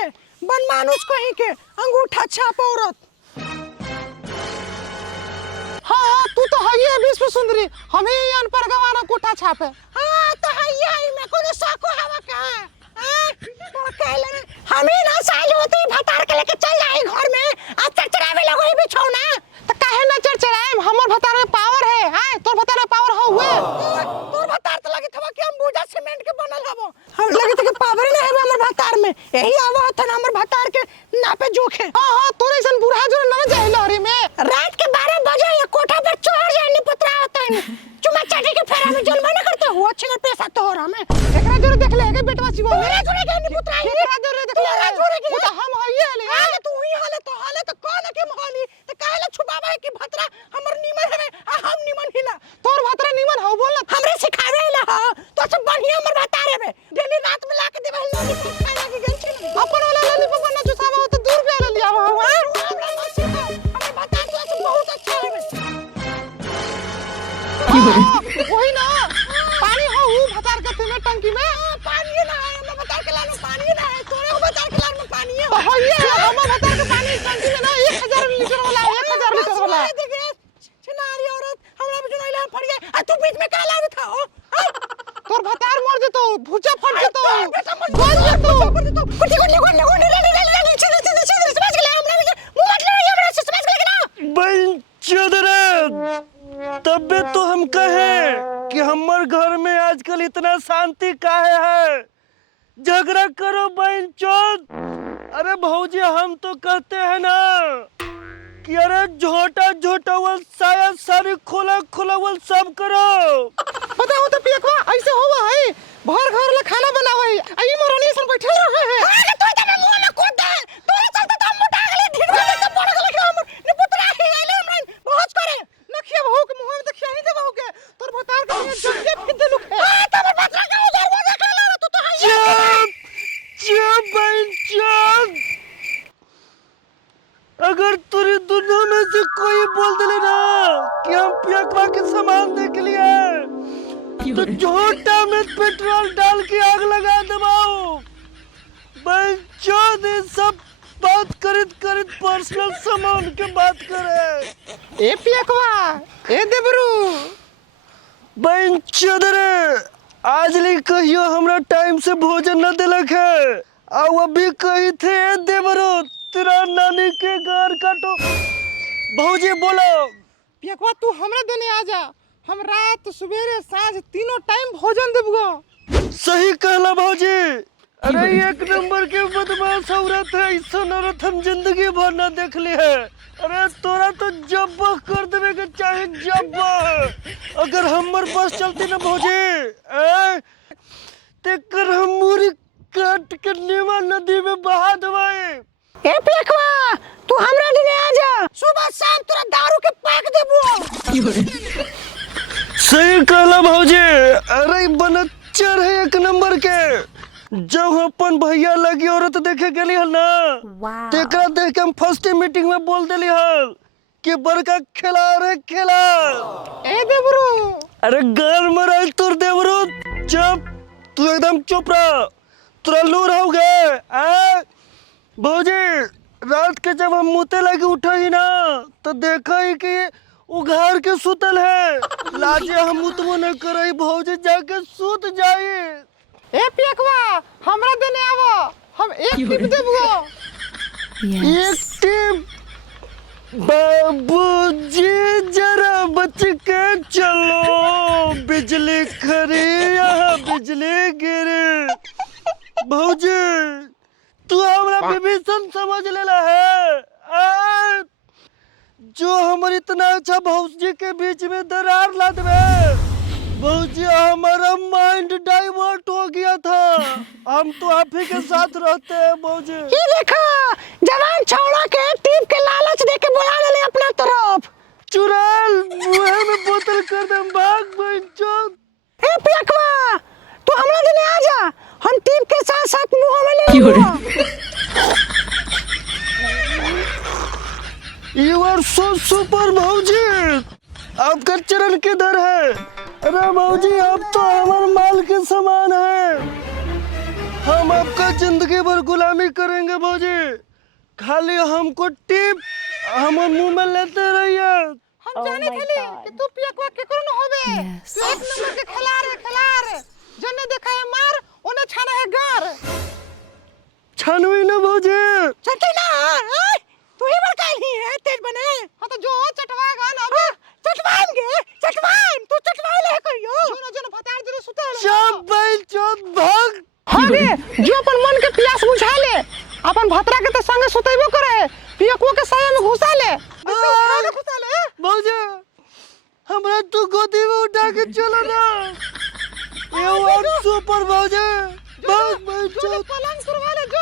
छे बन मानुस कहीं के अंगूठा छाप औरत। हाँ तू तो है ही विश्व सुंदरी, हम ही अनपढ़ गवाना अंगूठा छापे। हाँ तो है ही में कोनो साको हवा का तो कहले हम ही ना साल होते ही भतार के लेके चल जाए घर में अब चरचरावे लगो ही बिछौना। तो काहे ना चरचराए, हमर भतार में पावर है। हां तोर भतार में पावर हो हुए, तोर भतार तो लगे थवा कि हम बूझा सीमेंट के बनल हबो, हम लगे थे कि पावर नहीं है हमर भतार में। यही आवा था ना हमर भतार के नापे जोखे। हां तोर ऐसन बुढ़ा जो ना जाए लहरी में रात के 12 बजे ये कोठा पर चढ़ जाए नि पुत्रा होता है चुमा चाटी के फेरा में जुल्म न करते हो। अच्छे पैसा तोहरा में एकरा जोरे देख ले के बेटवा जीवन में तोरा जोरे के नि पुत्रा एकरा जोरे देख ले जोरे के तो हम हइए ले आगे तू ही हाले तो कौन के मोहली तो काहेला छुपावा है कि भतरा हमर नीमन है हम नीमन हिला। तोर भतरा नीमन हो बोल हमरे सिखावे ला तो सब बढ़िया हमर भतारे में डेली रात में लाके देबे लॉलीपॉप खाए लागे गेल छी अपन वाला लॉलीपॉप ना चुसावा तो दूर पे ले लिया हम हमरा मत सिखा हमर भतार तो बहुत अच्छा है। वही ना पानी हो भतार के में टंकी में पानी ना है हमर भतार के लाल में पानी ना है तोरे भतार के लाल में पानी है। तो होइए हमर भतार के पानी टंकी में ना 1000 लीटर वाला 1000 लीटर वाला छिनारी औरत हमरा में नइला फड़ गए आ तू बीच में का लावे था हो तोर भतार मर जतो भुजा फट जतो गोल जतो कुछ गोल समझ गेला हमरा में मुंह मत लड़ाई हमरा से समझ गेला ना बहन चोदरा। तबे तो हम कहे कि हमार घर में आजकल इतना शांति काहे है, झगड़ा करो बहन चोद। अरे भौजी हम तो कहते हैं ना कि अरे झोटा झोटावल साया सारी खोला खोलावल सब करो। बताओ तो पियकवा ऐसे होवा है भर घर ले खाना बनावे आई मोरनी सन बैठे रहे है। अरे तू त मुंह में कूद दे तोरे चलते त हम मोटा गेले ढीड़ में त पड़ गेले कि हम ने पुत्रा ही गेले हमरा बहुत करे नखिया बहू के मुंह में तो खिया नहीं दे बहू के तोर भतार के जंगे फिर दे लुक है तब बतरा का उधर वो देख ला तू तो है चुप चुप बहन चोद। अगर तुरी दुनिया में से कोई बोल दे ना कि हम पियकवा के सामान देख लिए तो झोटा में पेट्रोल डाल के आग लगा दबाओ। बच्चों ने सब बात करित पर्सनल सामान के बात करे। ए पियकवा ए देबरू बंचोदरे आज ले कहियो हमरा टाइम से भोजन न दिलक है और अभी कही थे देवरो तेरा नानी के घर काटो। भौजी बोलो पियकवा तू हमरा देने आ जा, हम रात सवेरे सांझ तीनों टाइम भोजन देबगो। सही कहला भौजी। अरे एक नंबर के बदमाश औरत है, ऐसा औरत हम जिंदगी भर ना देख ली है। अरे तोरा तो जब्बा कर देवे के चाहे जब्बा। अगर हमर बस चलती ना भौजी ते कर हम मुरी काट के नीमा नदी में बहा दवाए। ए पेकवा तू हमरा दिने आ जा, सुबह शाम तोरा दारू के पैक देबो। सही कहला भौजी। अरे बनच्चर है एक नंबर के। जब अपन भैया लगी औरत देखे गेली हल ना तेकरा देख के हम फर्स्ट मीटिंग में बोल देली हल कि बड़का खेला रे खेला। ए देबरू अरे गाल मराई तोर देवरू चुप, तू एकदम चुप रह, तोरा लूर हो गए। भौजी रात के जब हम मुते लगे उठा ही ना तो देखा ही कि उघार के सुतल है। लाजे हम मुतबो न करई भौजी जाके सूत जाई। ए पियकवा हमरा देने आवो, हम एक टिप देबगो। एक टिप बाबूजी जरा बच के चलो, बिजली खरी यहाँ बिजली गिरी। भौजी तू हमरा विभीषण समझ लेला है जो हमारे इतना अच्छा भौजी के बीच में दरार ला देवे। भौजी हमारा माइंड डाइवर्ट हो गया था, हम तो आप ही के साथ रहते हैं भौजी। ये देखा जवान छौड़ा के टीप के लालच दे के बुला ले अपना तरफ। चुड़ैल मुंह में बोतल कर दे भाग बंचो। ए पियकवा तू हमरा देने आ जा, हम टीप के साथ साथ मुंह में ले लेंगे। You are so super भौजी। आपका चरण किधर है? अरे भौजी आप तो हमारे माल के समान है। हम आपका जिंदगी भर गुलामी करेंगे भौजी। खाली हमको टिप हम मुंह में लेते रहिए। हम जाने थे कि तू पियकवा केकरो न होबे। तू एक नंबर के खिलाड़ जने देखा है मार ओने छाना है घर। छानवी ना भौजी। चटे ना तू ही बड़काई है तेज बने। हां तो जो चटवाएगा ना अबे चटवाएंगे चटवाएं तू चटवाए ले करियो जो भतार जरे सुते है। चुप भाई चुप भाग। हां रे जो अपन मन के प्यास बुझा ले अपन भतरा के तो संगे सुतेबो करे पियकवा के साया में घुसा ले। घुसा ले भौजी हमरा तू गोदी में उठा के चलो ना। ये वाट सुपर भौजी। भाग भाई जो पलंग करवा ले जो।